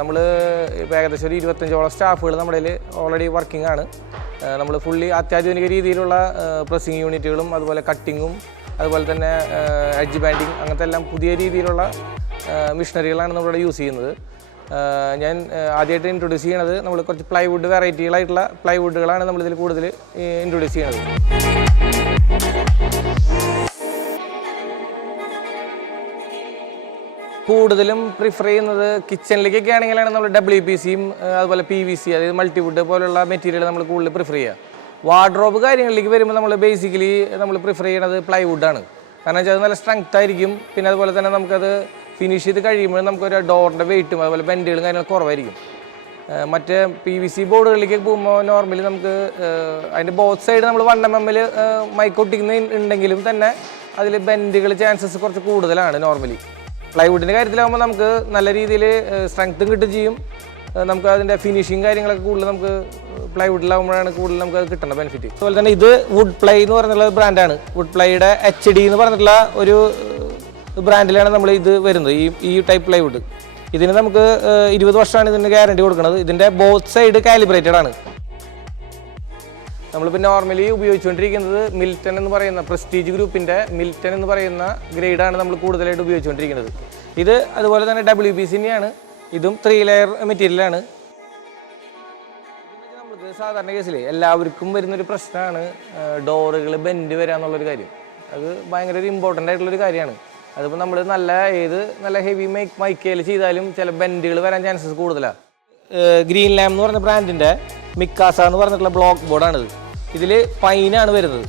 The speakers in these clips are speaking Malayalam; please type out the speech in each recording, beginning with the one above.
നമ്മൾ ഇപ്പോൾ ഏകദേശം ഒരു 25ഓളം സ്റ്റാഫുകൾ നമ്മുടെ ഓൾറെഡി വർക്കിംഗ് ആണ്. നമ്മൾ ഫുള്ളി അത്യാധുനിക രീതിയിലുള്ള പ്രസ്സിങ് യൂണിറ്റുകളും അതുപോലെ കട്ടിങ്ങും അതുപോലെ തന്നെ എഡ്ജ് ബാൻഡിങ് അങ്ങനത്തെ എല്ലാം പുതിയ രീതിയിലുള്ള മെഷീനറികളാണ് നമ്മളിവിടെ യൂസ് ചെയ്യുന്നത്. ഞാൻ ആദ്യമായിട്ട് ഇൻട്രൊഡ്യൂസ് ചെയ്യണത് നമ്മൾ കുറച്ച് പ്ലൈവുഡ് വെറൈറ്റികളായിട്ടുള്ള പ്ലൈവുഡുകളാണ് നമ്മളിതിൽ കൂടുതൽ ഇൻട്രൊഡ്യൂസ് ചെയ്യണത്. കൂടുതലും പ്രിഫർ ചെയ്യുന്നത് കിച്ചണിലേക്കൊക്കെ ആണെങ്കിലാണ് നമ്മൾ WPCയും അതുപോലെ PVC അതായത് മൾട്ടിവുഡ് പോലുള്ള മെറ്റീരിയൽ നമ്മൾ കൂടുതൽ പ്രിഫർ ചെയ്യുക. വാർഡ്രോബ് കാര്യങ്ങളിലേക്ക് വരുമ്പോൾ നമ്മൾ ബേസിക്കലി നമ്മൾ പ്രിഫർ ചെയ്യുന്നത് പ്ലൈവുഡാണ്. കാരണം വെച്ചാൽ അത് നല്ല സ്ട്രെങ്ത് ആയിരിക്കും. പിന്നെ അതുപോലെ തന്നെ നമുക്കത് ഫിനിഷ് ചെയ്ത് കഴിയുമ്പോൾ നമുക്കൊരു ഡോറിൻ്റെ വെയിറ്റും അതുപോലെ ബെൻഡുകളും കാര്യങ്ങളും കുറവായിരിക്കും. മറ്റേ PVC ബോർഡുകളിലേക്ക് പോകുമ്പോൾ നോർമലി നമുക്ക് അതിൻ്റെ ബോത്ത് സൈഡ് നമ്മൾ 1 mm മൈക്ക് ഒട്ടിക്കുന്നുണ്ടെങ്കിലും തന്നെ അതിൽ ബെൻഡുകൾ ചാൻസസ് കുറച്ച് കൂടുതലാണ് നോർമലി. പ്ലൈവുഡിൻ്റെ കാര്യത്തിലാകുമ്പോൾ നമുക്ക് നല്ല രീതിയിൽ സ്ട്രെങ്ത്തും കിട്ടും ചെയ്യും. നമുക്ക് അതിൻ്റെ ഫിനിഷിങ് കാര്യങ്ങളൊക്കെ കൂടുതൽ നമുക്ക് പ്ലൈവുഡിലാകുമ്പോഴാണ് കൂടുതൽ നമുക്ക് അത് കിട്ടുന്ന ബെനിഫിറ്റ്. അതുപോലെ തന്നെ ഇത് വുഡ് പ്ലൈ എന്ന് പറഞ്ഞിട്ടുള്ള ബ്രാൻഡാണ്. വുഡ് പ്ലൈയുടെ HD എന്ന് പറഞ്ഞിട്ടുള്ള ഒരു ബ്രാൻഡിലാണ് നമ്മൾ ഇത് വരുന്നത്. ഈ ടൈപ്പ് പ്ലൈവുഡ് ഇതിന് നമുക്ക് 20 വർഷമാണ് ഇതിൻ്റെ ഗ്യാരണ്ടി കൊടുക്കുന്നത്. ഇതിൻ്റെ ബോത്ത് സൈഡ് കാലിബ്രേറ്റഡ് ആണ്. നമ്മളിപ്പോൾ നോർമലി ഉപയോഗിച്ചുകൊണ്ടിരിക്കുന്നത് മിൽട്ടൺ എന്ന് പറയുന്ന പ്രസ്റ്റീജ് ഗ്രൂപ്പിൻ്റെ മിൽട്ടൺ എന്ന് പറയുന്ന ഗ്രേഡാണ് നമ്മൾ കൂടുതലായിട്ട് ഉപയോഗിച്ചുകൊണ്ടിരിക്കുന്നത്. ഇത് അതുപോലെ തന്നെ WPCൻ്റെയാണ്. ഇതും 3 ലെയർ മെറ്റീരിയലാണ്. നമുക്ക് സാധാരണ കേസിൽ എല്ലാവർക്കും വരുന്നൊരു പ്രശ്നമാണ് ഡോറുകൾ ബെൻഡ് വരിക എന്നുള്ളൊരു കാര്യം. അത് ഭയങ്കര ഒരു ഇമ്പോർട്ടൻ്റ് ആയിട്ടുള്ളൊരു കാര്യമാണ്. അതിപ്പോൾ നമ്മൾ നല്ല ഹെവി മൈക്കയിൽ ചെയ്താലും ചില ബെൻഡുകൾ വരാൻ ചാൻസസ് കൂടുതലാണ്. ഗ്രീൻ ലാം എന്ന് പറഞ്ഞ ബ്രാൻഡിൻ്റെ മിക്കാസ എന്ന് പറഞ്ഞിട്ടുള്ള ബ്ലോക്ക് ബോർഡാണിത്. ഇതിൽ പൈനാണ് വരുന്നത്.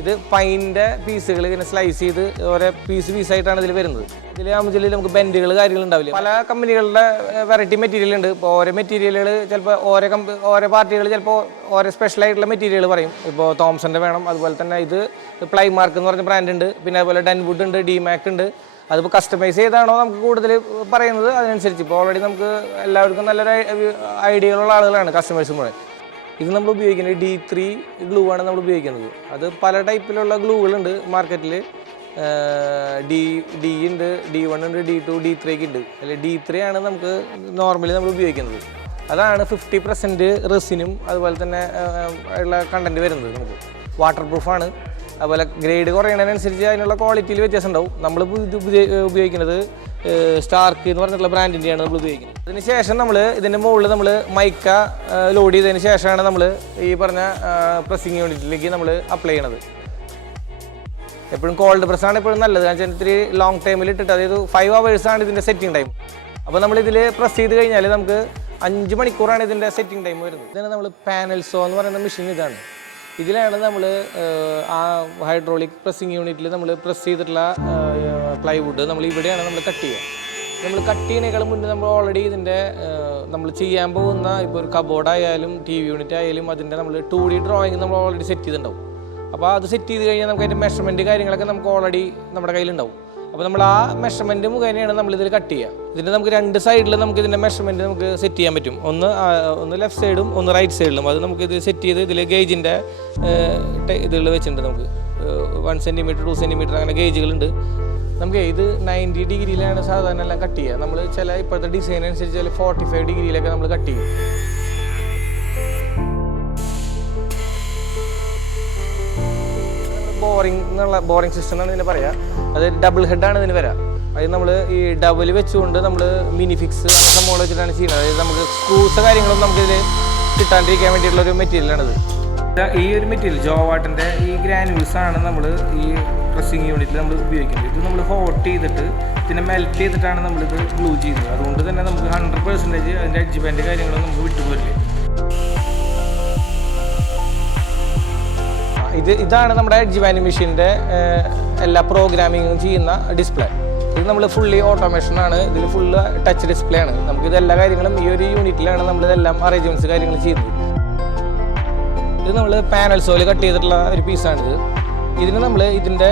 ഇത് പൈൻ്റെ പീസുകൾ ഇങ്ങനെ സ്ലൈസ് ചെയ്ത് ഓരോ പീസായിട്ടാണ് ഇതിൽ വരുന്നത്. ഇതിൽ നമുക്ക് ബെൻഡുകൾ കാര്യങ്ങളുണ്ടാവില്ല. പല കമ്പനികളുടെ വെറൈറ്റി മെറ്റീരിയൽ ഉണ്ട്. ഇപ്പോൾ ഓരോ മെറ്റീരിയലുകൾ ചിലപ്പോൾ ഓരോ പാർട്ടികൾ ചിലപ്പോൾ ഓരോ സ്പെഷ്യലായിട്ടുള്ള മെറ്റീരിയൽ പറയും. ഇപ്പോൾ തോംസൻ്റെ വേണം. അതുപോലെ തന്നെ ഇത് പ്ലൈമാർക്ക് എന്ന് പറഞ്ഞ ബ്രാൻഡ് ഉണ്ട്. പിന്നെ അതുപോലെ ഡെൻവുഡ് ഉണ്ട്, DMAC ഉണ്ട്. അതിപ്പോൾ കസ്റ്റമൈസ് ചെയ്താണോ നമുക്ക് കൂടുതൽ പറയുന്നത് അതിനനുസരിച്ച്. ഇപ്പോൾ ഓൾറെഡി നമുക്ക് എല്ലാവർക്കും നല്ലൊരു ഐഡിയകളുള്ള ആളുകളാണ് കസ്റ്റമേഴ്സ് മുഴുവൻ. ഇത് നമ്മൾ ഉപയോഗിക്കുന്നത് D3 ഗ്ലൂ ആണ് നമ്മൾ ഉപയോഗിക്കുന്നത്. അത് പല ടൈപ്പിലുള്ള ഗ്ലൂകളുണ്ട് മാർക്കറ്റിൽ. D ഉണ്ട്, D1 ഉണ്ട്, D2, D3 ഒക്കെ ഉണ്ട്. അതിൽ D3 ആണ് നമുക്ക് നോർമലി നമ്മൾ ഉപയോഗിക്കുന്നത്. അതാണ് 50% റെസിനും അതുപോലെ തന്നെ ഉള്ള കണ്ടൻറ്റ് വരുന്നത്. നമുക്ക് വാട്ടർ പ്രൂഫാണ്. അതുപോലെ ഗ്രേഡ് കുറയണതിനനുസരിച്ച് അതിനുള്ള ക്വാളിറ്റിയിൽ വ്യത്യാസം ഉണ്ടാവും. നമ്മൾ ഇത് ഉപയോഗിക്കുന്നത് സ്റ്റാർക്ക് എന്ന് പറഞ്ഞിട്ടുള്ള ബ്രാൻഡിൻ്റെയാണ് നമ്മൾ ഉപയോഗിക്കുന്നത്. അതിന് ശേഷം നമ്മൾ ഇതിൻ്റെ മുകളിൽ നമ്മൾ മൈക്ക ലോഡ് ചെയ്തതിന് ശേഷമാണ് നമ്മൾ ഈ പറഞ്ഞ പ്രസ്സിങ് യൂണിറ്റിലേക്ക് നമ്മൾ അപ്ലൈ ചെയ്യണത്. എപ്പോഴും കോൾഡ് പ്രസ്സാണ് എപ്പോഴും നല്ലത്. കാരണം വെച്ചാൽ ഇത്തിരി ലോങ് ടൈമിൽ ഇട്ടിട്ട് അതായത് 5 hours ആണ് ഇതിൻ്റെ സെറ്റിംഗ് ടൈം. അപ്പോൾ നമ്മളിതിൽ പ്രസ് ചെയ്ത് കഴിഞ്ഞാൽ നമുക്ക് 5 മണിക്കൂറാണ് ഇതിൻ്റെ സെറ്റിംഗ് ടൈം വരുന്നത്. ഇതാണ് നമ്മൾ പാനൽസോ എന്ന് പറയുന്ന മെഷീൻ. ഇതാണ് ഇതിലാണ് നമ്മൾ ആ ഹൈഡ്രോളിക് പ്രസ്സിങ് യൂണിറ്റിൽ നമ്മൾ പ്രസ് ചെയ്തിട്ടുള്ള പ്ലൈവുഡ് നമ്മൾ ഇവിടെയാണ് നമ്മൾ കട്ട് ചെയ്യുക. നമ്മൾ കട്ട് ചെയ്യുന്നതിനേക്കാളും മുന്നേ നമ്മൾ ഓൾറെഡി ഇതിൻ്റെ നമ്മൾ ചെയ്യാൻ പോകുന്ന ഇപ്പോൾ ഒരു കബോർഡായാലും TV യൂണിറ്റ് ആയാലും അതിൻ്റെ നമ്മൾ 2D ഡ്രോയിങ് നമ്മൾ ഓൾറെഡി സെറ്റ് ചെയ്തിട്ടുണ്ടാവും. അപ്പോൾ അത് സെറ്റ് ചെയ്ത് കഴിഞ്ഞാൽ നമുക്ക് അതിൻ്റെ മെഷർമെൻറ്റ് കാര്യങ്ങളൊക്കെ നമുക്ക് ഓൾറെഡി നമ്മുടെ കയ്യിലുണ്ടാവും. അപ്പോൾ നമ്മൾ ആ മെഷർമെൻറ്റ് മുഖേനയാണ് നമ്മളിതിൽ കട്ട് ചെയ്യുക. ഇതിൻ്റെ നമുക്ക് 2 സൈഡിൽ നമുക്ക് ഇതിൻ്റെ മെഷർമെൻറ്റ് നമുക്ക് സെറ്റ് ചെയ്യാൻ പറ്റും. ഒന്ന് ലെഫ്റ്റ് സൈഡും ഒന്ന് റൈറ്റ് സൈഡിലും. അത് നമുക്ക് ഇത് സെറ്റ് ചെയ്ത് ഇതിൽ ഗേജിൻ്റെ ഇതിൽ വെച്ചിട്ടുണ്ട്. നമുക്ക് 1 cm 2 cm അങ്ങനെ ഗേജുകളുണ്ട്. നമുക്ക് ഇത് 90 ഡിഗ്രിയിലാണ് സാധാരണ എല്ലാം കട്ട് ചെയ്യുക. നമ്മൾ ചില ഇപ്പോഴത്തെ ഡിസൈൻ അനുസരിച്ച് 45 ഡിഗ്രിയിലൊക്കെ നമ്മൾ കട്ട് ചെയ്യും. ബോറിംഗ് സിസ്റ്റം എന്നാണ് ഇതിനെ പറയുക. അത് ഡബിൾ ഹെഡാണ് ഇതിന് വരിക. അതായത് നമ്മൾ ഈ ഡബിൾ വെച്ചുകൊണ്ട് നമ്മൾ മിനി ഫിക്സ് അങ്ങനെ സംഭവങ്ങൾ വെച്ചിട്ടാണ് ചെയ്യുന്നത്. അതായത് നമുക്ക് സ്ക്രൂസ് കാര്യങ്ങളൊന്നും നമുക്കിതിൽ കിട്ടാണ്ടിരിക്കാൻ വേണ്ടിയിട്ടുള്ളൊരു മെറ്റീരിയലാണിത്. ഈ ഒരു മെറ്റീരിയൽ ജോവാട്ടിൻ്റെ ഈ ഗ്രാനുൾസാണ് നമ്മൾ ഈ പ്രസ്സിങ് യൂണിറ്റിൽ നമ്മൾ ഉപയോഗിക്കുന്നത്. ഇത് നമ്മൾ ഹോട്ട് ചെയ്തിട്ട് ഇതിനെ മെൽറ്റ് ചെയ്തിട്ടാണ് നമ്മളിത് ഗ്ലൂ ചെയ്യുന്നത്. അതുകൊണ്ട് തന്നെ നമുക്ക് 100% അതിൻ്റെ എഡ്ജ് ബാൻഡ് കാര്യങ്ങളൊന്നും നമുക്ക് വിട്ടുപോരില്ല. ഇതാണ് നമ്മുടെ എഡ്ജ് ബാൻഡ് മെഷീൻ്റെ എല്ലാ പ്രോഗ്രാമിങ്ങും ചെയ്യുന്ന ഡിസ്പ്ലേ. ഇത് നമ്മൾ ഫുള്ളി ഓട്ടോമേഷനാണ്. ഇതിൽ ഫുള്ള് ടച്ച് ഡിസ്പ്ലേ ആണ്. നമുക്കിത് എല്ലാ കാര്യങ്ങളും ഈ ഒരു യൂണിറ്റിലാണ് നമ്മളിതെല്ലാം അറേഞ്ച്മെൻറ്റ്സ് കാര്യങ്ങൾ ചെയ്യുന്നത്. ഇത് നമ്മൾ പാനൽസോയിൽ കട്ട് ചെയ്തിട്ടുള്ള ഒരു പീസാണിത്. ഇതിന് നമ്മൾ ഇതിൻ്റെ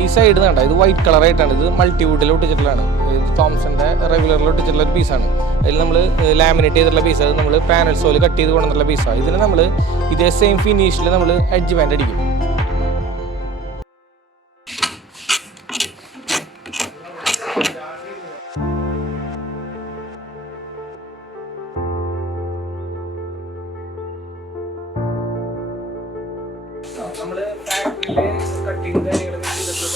ഈ സൈഡ് കണ്ട ഇത് വൈറ്റ് കളറായിട്ടാണ്. ഇത് മൾട്ടിവുഡിൽ ഒട്ടിച്ചിട്ടുള്ളതാണ്. ഇത് തോംസൻ്റെ റെഗുലറിൽ ഒട്ടിച്ചിട്ടുള്ള ഒരു പീസാണ്. അതിൽ നമ്മൾ ലാമിനേറ്റ് ചെയ്തിട്ടുള്ള പീസ്. അത് നമ്മൾ പാനൽസോയിൽ കട്ട് ചെയ്ത് കൊണ്ടുവന്നിട്ടുള്ള പീസാണ്. ഇതിന് നമ്മൾ ഇതേ സെയിം ഫിനിഷിൽ നമ്മൾ എഡ്ജ് ബാൻഡ് അടിക്കും. നമ്മള് ഫാക്ടറിയില് കട്ടിങ് കാര്യങ്ങളൊക്കെ ചെയ്തിട്ട്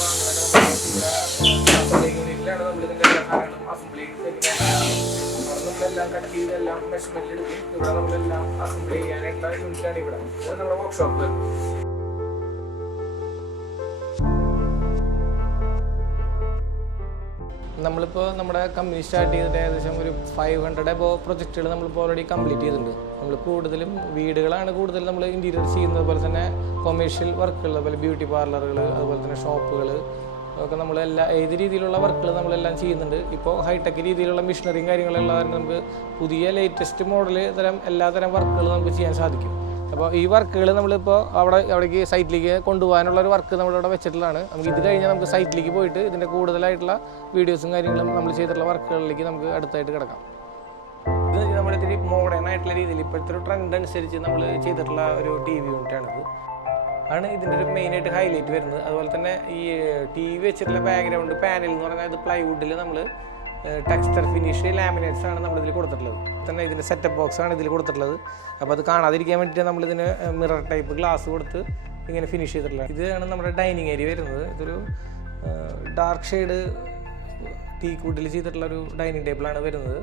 യൂണിറ്റിലാണ് നമ്മൾ ഇതിന്റെ എല്ലാ സാധനങ്ങളും അസംബ്ലി നമ്മളെല്ലാം കട്ട് ചെയ്തെല്ലാം മെഷർമെന്റ് എടുക്കും. ഇവിടെ നമ്മളെല്ലാം അസംബ്ലി ചെയ്യാനായിട്ടുള്ള യൂണിറ്റാണ് ഇവിടെ. ഇത് നമ്മുടെ വർക്ക്ഷോപ്പ്. നമ്മളിപ്പോൾ നമ്മുടെ കമ്പനി സ്റ്റാർട്ട് ചെയ്തിട്ട് ഏകദേശം ഒരു 500 എബോ പ്രൊജക്റ്റുകൾ നമ്മളിപ്പോൾ ഓൾറെഡി കംപ്ലീറ്റ് ചെയ്തിട്ടുണ്ട്. നമ്മൾ കൂടുതലും വീടുകളാണ് കൂടുതൽ നമ്മൾ ഇൻറ്റീരിയർ ചെയ്യുന്നത്. അതുപോലെ തന്നെ കൊമേഴ്ഷ്യൽ വർക്കുകൾ, അതുപോലെ ബ്യൂട്ടി പാർലറുകൾ, അതുപോലെ തന്നെ ഷോപ്പുകൾ ഒക്കെ നമ്മളെല്ലാം ഏത് രീതിയിലുള്ള വർക്കുകൾ നമ്മളെല്ലാം ചെയ്യുന്നുണ്ട്. ഇപ്പോൾ ഹൈടെക് രീതിയിലുള്ള മെഷീനറിയും കാര്യങ്ങളെല്ലാം നമുക്ക് പുതിയ ലേറ്റസ്റ്റ് മോഡൽ തരം എല്ലാതരം വർക്കുകൾ നമുക്ക് ചെയ്യാൻ സാധിക്കും. അപ്പോൾ ഈ വർക്കുകൾ നമ്മളിപ്പോൾ അവിടേക്ക് സൈറ്റിലേക്ക് കൊണ്ടുപോകാനുള്ള ഒരു വർക്ക് നമ്മളിവിടെ വെച്ചിട്ടുള്ളതാണ്. നമുക്ക് ഇത് കഴിഞ്ഞാൽ നമുക്ക് സൈറ്റിലേക്ക് പോയിട്ട് ഇതിൻ്റെ കൂടുതലായിട്ടുള്ള വീഡിയോസും കാര്യങ്ങളും നമ്മൾ ചെയ്തിട്ടുള്ള വർക്കുകളിലേക്ക് നമുക്ക് അടുത്തായിട്ട് കിടക്കാം. ഇത് നമ്മളിത്തിരി മോഡേൺ ആയിട്ടുള്ള രീതിയിൽ ഇപ്പോഴത്തെ ഒരു ട്രെൻഡ് അനുസരിച്ച് നമ്മൾ ചെയ്തിട്ടുള്ള ഒരു TV യൂണിറ്റാണിത്. ആണ് ഇതിൻ്റെ ഒരു മെയിനായിട്ട് ഹൈലൈറ്റ് വരുന്നത്. അതുപോലെ തന്നെ ഈ TV വെച്ചിട്ടുള്ള ബാക്ക്ഗ്രൗണ്ട് പാനൽ എന്ന് പറഞ്ഞാൽ ഇത് പ്ലൈവുഡിൽ നമ്മൾ ടെക്സ്ചർ ഫിനിഷ് ലാമിനേറ്റ്സ് ആണ് നമ്മളിതിൽ കൊടുത്തിട്ടുള്ളത്. തന്നെ ഇതിൻ്റെ സെറ്റപ്പ് ബോക്സ് ആണ് ഇതിൽ കൊടുത്തിട്ടുള്ളത്. അപ്പോൾ അത് കാണാതിരിക്കാൻ വേണ്ടിയിട്ട് നമ്മളിതിന് മിറർ ടൈപ്പ് ഗ്ലാസ് കൊടുത്ത് ഇങ്ങനെ ഫിനിഷ് ചെയ്തിട്ടുള്ളത്. ഇതാണ് നമ്മുടെ ഡൈനിങ് ഏരിയ വരുന്നത്. ഇതൊരു ഡാർക്ക് ഷെയ്ഡ് ടീക്കൂട്ടിൽ ചെയ്തിട്ടുള്ളൊരു ഡൈനിങ് ടേബിളാണ് വരുന്നത്.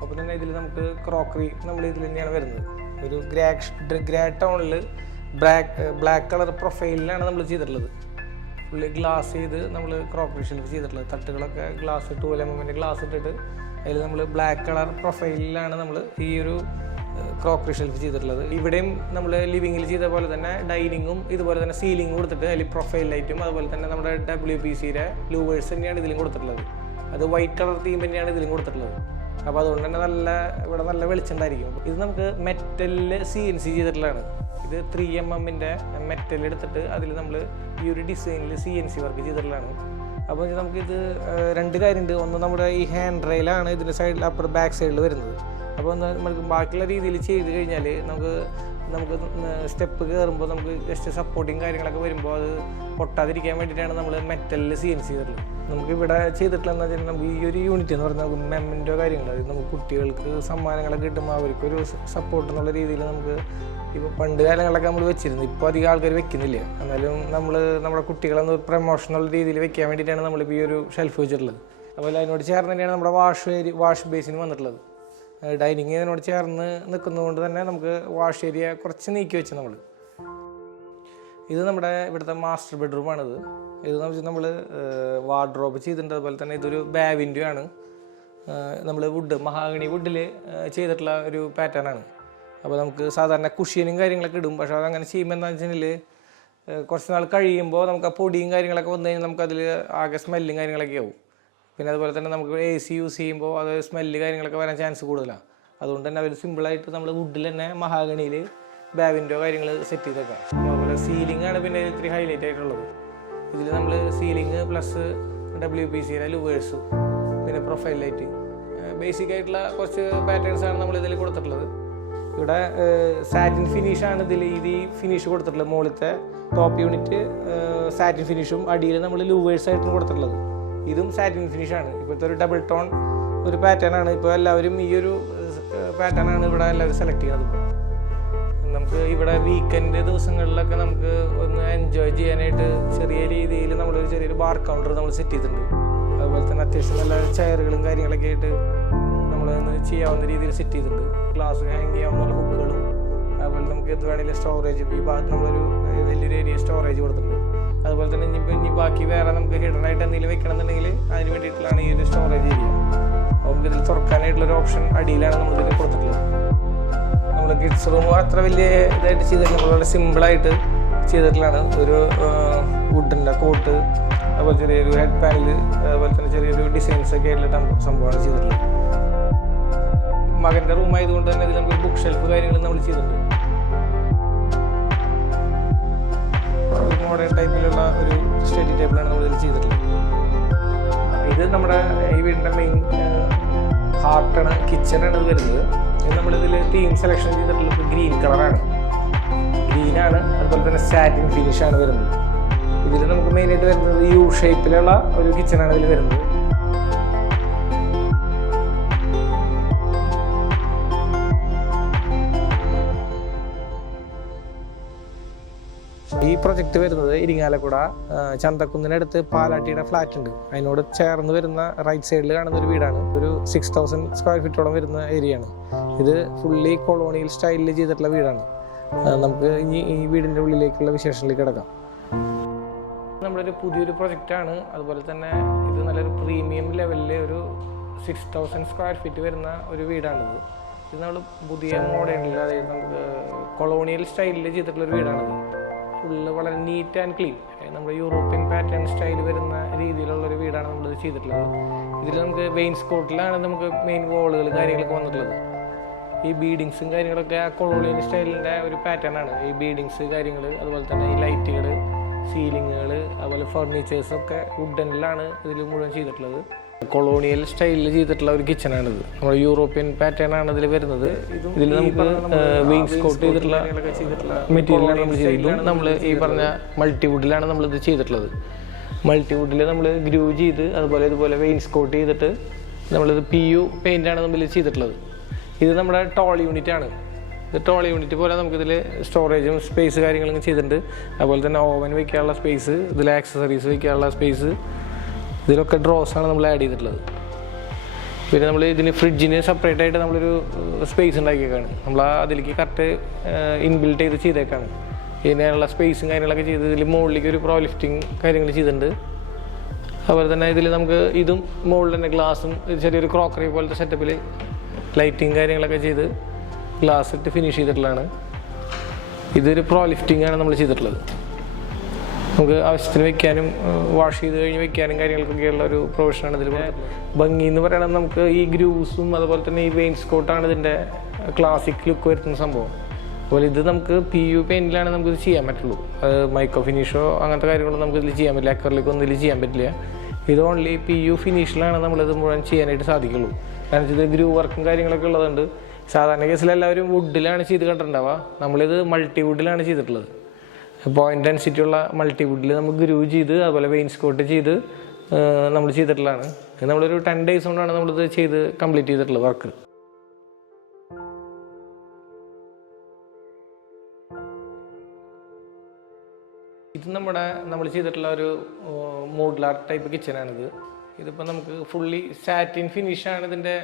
അപ്പോൾ തന്നെ ഇതിൽ നമുക്ക് ക്രോക്കറി നമ്മൾ ഇതിൽ തന്നെയാണ് വരുന്നത്. ഒരു ഗ്രേ ടോണിൽ ബ്ലാക്ക് കളർ പ്രൊഫൈലിലാണ് നമ്മൾ ചെയ്തിട്ടുള്ളത്. ഫുള്ളി ഗ്ലാസ് ചെയ്ത് നമ്മൾ ക്രോക്കറി ഷെൽഫ് ചെയ്തിട്ടുള്ളത്. തട്ടുകളൊക്കെ ഗ്ലാസ് 12 mm ഗ്ലാസ് ഇട്ടിട്ട് അതിൽ നമ്മൾ ബ്ലാക്ക് കളർ പ്രൊഫൈലിലാണ് നമ്മൾ ഈ ഒരു ക്രോക്കറി ഷെൽഫ് ചെയ്തിട്ടുള്ളത്. ഇവിടെയും നമ്മൾ ലിവിങ്ങിൽ ചെയ്ത പോലെ തന്നെ ഡൈനിങ്ങും ഇതുപോലെ തന്നെ സീലിംഗ് കൊടുത്തിട്ട് അതിൽ പ്രൊഫൈൽ ലൈറ്റും അതുപോലെ തന്നെ നമ്മുടെ WPCയുടെ ലൂവേഴ്സ് തന്നെയാണ് ഇതിലും കൊടുത്തിട്ടുള്ളത്. അത് വൈറ്റ് കളർ തീം തന്നെയാണ് ഇതിലും കൊടുത്തിട്ടുള്ളത്. അപ്പോൾ അതുകൊണ്ട് തന്നെ ഇവിടെ നല്ല വെളിച്ചുണ്ടായിരിക്കും. ഇത് നമുക്ക് മെറ്റലിൽ CNC ചെയ്തിട്ടുള്ളതാണ്. ഇത് 3 mm മെറ്റൽ എടുത്തിട്ട് അതിൽ നമ്മൾ ഈ ഒരു ഡിസൈനിൽ CNC വർക്ക് ചെയ്തിട്ടുള്ളതാണ്. അപ്പോൾ നമുക്കിത് 2 കാര്യമുണ്ട്. ഒന്ന് നമ്മുടെ ഈ ഹാൻഡ് റെയിലാണ് ഇതിൻ്റെ സൈഡിൽ ബാക്ക് സൈഡിൽ വരുന്നത്. അപ്പോൾ നമുക്ക് ബാക്കിയുള്ള രീതിയിൽ ചെയ്ത് കഴിഞ്ഞാൽ നമുക്ക് സ്റ്റെപ്പ് കയറുമ്പോൾ നമുക്ക് ജസ്റ്റ് സപ്പോർട്ടിങ് കാര്യങ്ങളൊക്കെ വരുമ്പോൾ അത് പൊട്ടാതിരിക്കാൻ വേണ്ടിയിട്ടാണ് നമ്മൾ മെറ്റലിൽ CNC ചെയ്തിട്ടുള്ളത്. നമുക്കിവിടെ ചെയ്തിട്ടുള്ളതെന്ന് വെച്ചാൽ നമുക്ക് ഈ ഒരു യൂണിറ്റ് എന്ന് പറഞ്ഞാൽ നമുക്ക് മെമ്മൻ്റോ കാര്യങ്ങൾ, അത് നമുക്ക് കുട്ടികൾക്ക് സമ്മാനങ്ങളൊക്കെ കിട്ടുമ്പോൾ അവർക്കൊരു സപ്പോർട്ട് എന്നുള്ള രീതിയിൽ നമുക്ക് ഇപ്പോൾ പണ്ട് കാലങ്ങളിലൊക്കെ നമ്മൾ വെച്ചിരുന്നു. ഇപ്പോൾ അധികം ആൾക്കാർ വെക്കുന്നില്ല. എന്നാലും നമ്മുടെ കുട്ടികളൊന്ന് പ്രൊമോഷണൽ രീതിയിൽ വെക്കാൻ വേണ്ടിയിട്ടാണ് നമ്മളിപ്പോൾ ഈ ഒരു ഷെൽഫ് വെച്ചിട്ടുള്ളത്. അതുപോലെ അതിനോട് ചേർന്ന് തന്നെയാണ് നമ്മുടെ വാഷ് ബേസിന് വന്നിട്ടുള്ളത്. ഡൈനിങ് ഇതിനോട് ചേർന്ന് നിൽക്കുന്നതുകൊണ്ട് തന്നെ നമുക്ക് വാഷ് ഏരിയ കുറച്ച് നീക്കി വെച്ച് നമ്മൾ. ഇത് നമ്മുടെ ഇവിടുത്തെ മാസ്റ്റർ ബെഡ്റൂമാണിത്. ഇത് നമ്മൾ വാർഡ്രോബ് ചെയ്തിട്ടുണ്ട്. അതുപോലെ തന്നെ ഇതൊരു ബാവിൻഡോ ആണ്. നമ്മൾ മഹാഗണി വുഡിൽ ചെയ്തിട്ടുള്ള ഒരു പാറ്റേൺ ആണ്. അപ്പോൾ നമുക്ക് സാധാരണ കുഷ്യനും കാര്യങ്ങളൊക്കെ ഇടും. പക്ഷേ അതങ്ങനെ ചെയ്യുമ്പോൾ എന്താണെന്ന് വെച്ചാൽ കുറച്ച് നാൾ കഴിയുമ്പോൾ നമുക്ക് ആ പൊടിയും കാര്യങ്ങളൊക്കെ വന്നു കഴിഞ്ഞാൽ നമുക്കതിൽ ആകെ സ്മെല്ലും കാര്യങ്ങളൊക്കെ ആവും. പിന്നെ അതുപോലെ തന്നെ നമുക്ക് AC യൂസ് ചെയ്യുമ്പോൾ അത് സ്മെല്ല് കാര്യങ്ങളൊക്കെ വരാൻ ചാൻസ് കൂടുതലാണ്. അതുകൊണ്ട് തന്നെ അവർ സിമ്പിളായിട്ട് നമ്മൾ വുഡിൽ തന്നെ മഹാഗണിയിൽ ബാവിൻഡോ കാര്യങ്ങൾ സെറ്റ് ചെയ്തേക്കാം. അതുപോലെ സീലിംഗ് ആണ് പിന്നെ ഇത്തിരി ഹൈലൈറ്റ് ആയിട്ടുള്ളത്. ഇതിൽ നമ്മൾ സീലിംഗ് പ്ലസ് WPCയുടെ ലൂവേഴ്സ് പിന്നെ പ്രൊഫൈൽ ലൈറ്റ് ബേസിക് ആയിട്ടുള്ള കുറച്ച് പാറ്റേൺസാണ് നമ്മൾ ഇതിൽ കൊടുത്തിട്ടുള്ളത്. ഇവിടെ സാറ്റിൻ ഫിനിഷാണ് ഇതിൽ ഈ ഫിനിഷ് കൊടുത്തിട്ടുള്ളത്. മുകളിലത്തെ ടോപ്പ് യൂണിറ്റ് സാറ്റിൻ ഫിനിഷും അടിയിൽ നമ്മൾ ലൂവേഴ്സായിട്ടാണ് കൊടുത്തിട്ടുള്ളത്. ഇതും സാറ്റിൻ ഫിനിഷാണ്. ഇപ്പോഴത്തെ ഒരു ഡബിൾ ടോൺ ഒരു പാറ്റേൺ ആണ്. ഇപ്പോൾ എല്ലാവരും ഈ ഒരു പാറ്റേൺ ആണ് ഇവിടെ എല്ലാവരും സെലക്ട് ചെയ്യുന്നത്. നമുക്ക് ഇവിടെ വീക്കെൻഡ് ദിവസങ്ങളിലൊക്കെ നമുക്ക് ഒന്ന് എൻജോയ് ചെയ്യാനായിട്ട് ചെറിയ രീതിയിൽ നമ്മളൊരു ചെറിയൊരു ബാർ കൗണ്ടർ നമ്മൾ സെറ്റ് ചെയ്തിട്ടുണ്ട്. അതുപോലെ തന്നെ അത്യാവശ്യം നല്ല ചെയറുകളും കാര്യങ്ങളൊക്കെ ആയിട്ട് നമ്മളൊന്ന് ചെയ്യാവുന്ന രീതിയിൽ സെറ്റ് ചെയ്തിട്ടുണ്ട്. ഗ്ലാസ് ഹാങ് ചെയ്യാവുന്ന ഹുക്കുകളും അതുപോലെ നമുക്ക് എന്ത് വേണമെങ്കിലും സ്റ്റോറേജ് ഈ ഭാഗത്ത് നമ്മളൊരു വലിയൊരു ഏരിയ സ്റ്റോറേജ് കൊടുത്തിട്ടുണ്ട്. അതുപോലെ തന്നെ ഇനി ബാക്കി വേറെ നമുക്ക് ഹിഡനായിട്ട് എന്തെങ്കിലും വെക്കണമെന്നുണ്ടെങ്കിൽ അതിന് വേണ്ടിയിട്ടുള്ളതാണ് ഈ ഒരു സ്റ്റോറേജ് ഏരിയ. അപ്പോൾ നമുക്ക് ഇതിൽ തുറക്കാനായിട്ടുള്ളൊരു ഓപ്ഷൻ അടിയിലാണ് നമ്മളിതിൽ കൊടുത്തിട്ടുള്ളത്. നമ്മൾ കിഡ്സ് റൂം അത്ര വലിയ ഇതായിട്ട് ചെയ്തിട്ടില്ല. വളരെ സിമ്പിളായിട്ട് ചെയ്തിട്ടുള്ളതാണ്. ഒരു വുഡിൻ്റെ കോട്ട് അതുപോലെ ചെറിയൊരു ഹെഡ് പാനൽ അതുപോലെ തന്നെ ചെറിയൊരു ഡിസൈൻസ് ഒക്കെ ആയിട്ടുള്ള സംഭവമാണ് ചെയ്തിട്ടുള്ളത്. മകൻ്റെ റൂമായതുകൊണ്ട് തന്നെ ഇതിൽ നമുക്ക് ബുക്ക് ഷെൽഫ് കാര്യങ്ങളും നമ്മൾ ചെയ്തിട്ടുണ്ട്. മോഡേൺ ടൈപ്പിലുള്ള ഒരു സ്റ്റഡി ടേബിളാണ് നമ്മൾ ഇതിൽ ചെയ്തിട്ടുള്ളത്. ഇത് നമ്മുടെ ഈ വീടിൻ്റെ മെയിൻ ഹാർട്ടാണ്, കിച്ചണാണ് ഇത് വരുന്നത്. നമ്മളിതിൽ തീം സെലക്ഷൻ ചെയ്തിട്ടുള്ളത് ഗ്രീൻ കളറാണ്. ഗ്രീനാണ്. അതുപോലെ തന്നെ സാറ്റിൻ ഫിനിഷാണ് വരുന്നത്. ഇതിൽ നമുക്ക് മെയിനായിട്ട് വരുന്നത് യു ഷേപ്പിലുള്ള ഒരു കിച്ചണാണ് ഇതിൽ വരുന്നത്. ഈ പ്രൊജക്റ്റ് വരുന്നത് ഇരിങ്ങാലക്കുട ചന്തക്കുന്നിനടുത്ത് പാലാട്ടിയുടെ ഫ്ലാറ്റ് ഉണ്ട്. അതിനോട് ചേർന്ന് വരുന്ന റൈറ്റ് സൈഡിൽ കാണുന്ന ഒരു വീടാണ്. ഒരു 6000 സ്ക്വയർ ഫീറ്റോളം വരുന്ന ഏരിയയാണ്. ഇത് ഫുള്ളി കൊളോണിയൽ സ്റ്റൈലിൽ ചെയ്തിട്ടുള്ള വീടാണ്. നമുക്ക് ഇനി ഈ വീടിൻ്റെ ഉള്ളിലേക്കുള്ള വിശേഷങ്ങളിലേക്ക് കിടക്കാം. നമ്മളൊരു പുതിയൊരു പ്രൊജക്റ്റാണ്. അതുപോലെ തന്നെ ഇത് നല്ലൊരു പ്രീമിയം ലെവലിൽ ഒരു 6000 സ്ക്വയർ ഫീറ്റ് വരുന്ന ഒരു വീടാണിത്. ഇത് നമ്മൾ പുതിയ മോഡേണിൽ, അതായത് നമുക്ക് കൊളോണിയൽ സ്റ്റൈലിൽ ചെയ്തിട്ടുള്ളൊരു വീടാണിത്. ഫുള്ള് വളരെ നീറ്റ് ആൻഡ് ക്ലീൻ, നമ്മുടെ യൂറോപ്യൻ പാറ്റേൺ സ്റ്റൈൽ വരുന്ന രീതിയിലുള്ളൊരു വീടാണ് നമ്മളിത് ചെയ്തിട്ടുള്ളത്. ഇതിൽ നമുക്ക് വെയിൻസ്കോട്ടിലാണ് നമുക്ക് മെയിൻ വോളുകൾ കാര്യങ്ങളൊക്കെ വന്നിട്ടുള്ളത്. ഈ ബീഡിങ്സും കാര്യങ്ങളൊക്കെ ആ കൊളോണിയൽ സ്റ്റൈലിൻ്റെ ഒരു പാറ്റേൺ ആണ്. ഈ ബീഡിങ്സ് കാര്യങ്ങൾ, അതുപോലെ തന്നെ ഈ ലൈറ്റുകൾ, സീലിങ്ങുകൾ, അതുപോലെ ഫർണിച്ചേഴ്സൊക്കെ വുഡനിലാണ് ഇതിൽ മുഴുവൻ ചെയ്തിട്ടുള്ളത്. കൊളോണിയൽ സ്റ്റൈലിൽ ചെയ്തിട്ടുള്ള ഒരു കിച്ചണാണിത്. നമ്മുടെ യൂറോപ്യൻ പാറ്റേൺ ആണ് ഇതിൽ വരുന്നത്. ഇതിൽ നമുക്ക് വെയിൻസ്കോട്ട് ചെയ്തിട്ടുള്ള മെറ്റീരിയലാണ് നമ്മൾ ചെയ്തിട്ടുള്ളത്. നമ്മൾ ഈ പറഞ്ഞ മൾട്ടിവുഡിലാണ് നമ്മളിത് ചെയ്തിട്ടുള്ളത്. മൾട്ടിവുഡിൽ നമ്മൾ ഗ്രൂ ചെയ്ത് ഇതുപോലെ വെയിൻസ്കോട്ട് ചെയ്തിട്ട് നമ്മളിത് PU പെയിൻ്റാണ് നമ്മൾ ചെയ്തിട്ടുള്ളത്. ഇത് നമ്മുടെ ടോൾ യൂണിറ്റ് ആണ്. ഇത് ടോൾ യൂണിറ്റ് പോലെ നമുക്കിതിൽ സ്റ്റോറേജും സ്പേസ് കാര്യങ്ങളൊക്കെ ചെയ്തിട്ടുണ്ട്. അതുപോലെ തന്നെ ഓവൻ വയ്ക്കാനുള്ള സ്പേസ്, ഇതിൽ ആക്സസറീസ് വയ്ക്കാനുള്ള സ്പേസ്, ഇതിലൊക്കെ ഡ്രോസാണ് നമ്മൾ ആഡ് ചെയ്തിട്ടുള്ളത്. പിന്നെ നമ്മൾ ഇതിന് ഫ്രിഡ്ജിന് സെപ്പറേറ്റ് ആയിട്ട് നമ്മളൊരു സ്പേസ് ഉണ്ടാക്കിയേക്കാണ്. നമ്മൾ അതിലേക്ക് കറക്റ്റ് ഇൻബിൽറ്റ് ചെയ്ത് ചെയ്തേക്കാണ്. ഇതിനുള്ള സ്പേസും കാര്യങ്ങളൊക്കെ ചെയ്ത് ഇതിൽ മുകളിലേക്ക് ഒരു പ്രോ ലിഫ്റ്റിംഗ് കാര്യങ്ങൾ ചെയ്തിട്ടുണ്ട്. അതുപോലെ തന്നെ ഇതിൽ നമുക്ക് ഇതും മുകളിൽ തന്നെ ഗ്ലാസും ചെറിയൊരു ക്രോക്കറി പോലത്തെ സെറ്റപ്പിൽ ലൈറ്റിങ് കാര്യങ്ങളൊക്കെ ചെയ്ത് ഗ്ലാസ് ഇട്ട് ഫിനിഷ് ചെയ്തിട്ടുള്ളതാണ്. ഇതൊരു പ്രോ ലിഫ്റ്റിംഗ് ആണ് നമ്മൾ ചെയ്തിട്ടുള്ളത്. നമുക്ക് ആവശ്യത്തിന് വെക്കാനും വാഷ് ചെയ്ത് കഴിഞ്ഞ് വെക്കാനും കാര്യങ്ങൾക്കൊക്കെയുള്ള ഒരു പ്രൊവിഷനാണ് ഇതിൽ. ഭംഗി എന്ന് പറയുന്നത് നമുക്ക് ഈ ഗ്രൂസും അതുപോലെ തന്നെ ഈ വെയിൻസ്കോട്ടാണ് ഇതിൻ്റെ ക്ലാസിക് ലുക്ക് വരുത്തുന്ന സംഭവം. അതുപോലെ ഇത് നമുക്ക് PU പെയിൻറ്റിലാണ് നമുക്കിത് ചെയ്യാൻ പറ്റുള്ളൂ. അത് മൈക്രോ ഫിനിഷോ അങ്ങനത്തെ കാര്യങ്ങളൊന്നും നമുക്കിതിൽ ചെയ്യാൻ പറ്റില്ല. അക്രലിക് ഒന്നും ഇതിൽ ചെയ്യാൻ പറ്റില്ല. ഇത് ഓൺലി PU ഫിനിഷിലാണ് നമ്മളിത് മുഴുവൻ ചെയ്യാനായിട്ട് സാധിക്കുള്ളൂ. കാരണം ഇത് ഗ്രൂ വർക്കും കാര്യങ്ങളൊക്കെ ഉള്ളതുകൊണ്ട് സാധാരണ കേസിൽ എല്ലാവരും വുഡിലാണ് ചെയ്ത് കണ്ടിട്ടുണ്ടാവുക. നമ്മളിത് മൾട്ടിവുഡിലാണ് ചെയ്തിട്ടുള്ളത്. പോയിന്റ് ഡെൻസിറ്റി ഉള്ള മൾട്ടിവുഡിൽ നമുക്ക് ഗ്രൂ ചെയ്ത് അതുപോലെ വെയിൻസ്കോട്ട് ചെയ്ത് നമ്മൾ ചെയ്തിട്ടുള്ളതാണ്. ഇത് നമ്മളൊരു 10 days കൊണ്ടാണ് നമ്മളിത് ചെയ്ത് കംപ്ലീറ്റ് ചെയ്തിട്ടുള്ളത് വർക്ക്. ഇത് നമ്മൾ ചെയ്തിട്ടുള്ള ഒരു മോഡുലാർ ടൈപ്പ് കിച്ചനാണിത്. ഇതിപ്പോൾ നമുക്ക് ഫുള്ളി സാറ്റിൻ ഫിനിഷാണ് ഇതിൻ്റെ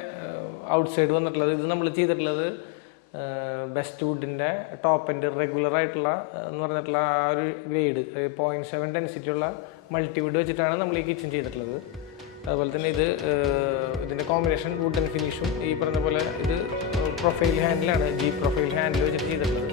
ഔട്ട്സൈഡ് വന്നിട്ടുള്ളത്. ഇത് നമ്മൾ ചെയ്തിട്ടുള്ളത് ബെസ്റ്റ് വുഡിൻ്റെ ടോപ്പ് എൻഡ് റെഗുലർ ആയിട്ടുള്ള എന്ന് പറഞ്ഞിട്ടുള്ള ആ ഒരു ഗ്രേഡ് 0.7 ഡെൻസിറ്റി ഉള്ള മൾട്ടിവുഡ് വെച്ചിട്ടാണ് നമ്മൾ ഈ കിച്ചൺ ചെയ്തിട്ടുള്ളത്. അതുപോലെ തന്നെ ഇതിൻ്റെ കോമ്പിനേഷൻ വുഡൻ ഫിനിഷും ഈ പറഞ്ഞ പോലെ ഇത് പ്രൊഫൈൽ ഹാൻഡിലാണ്, G പ്രൊഫൈൽ ഹാൻഡിൽ വെച്ചിട്ട് ചെയ്തിട്ടുള്ളത്.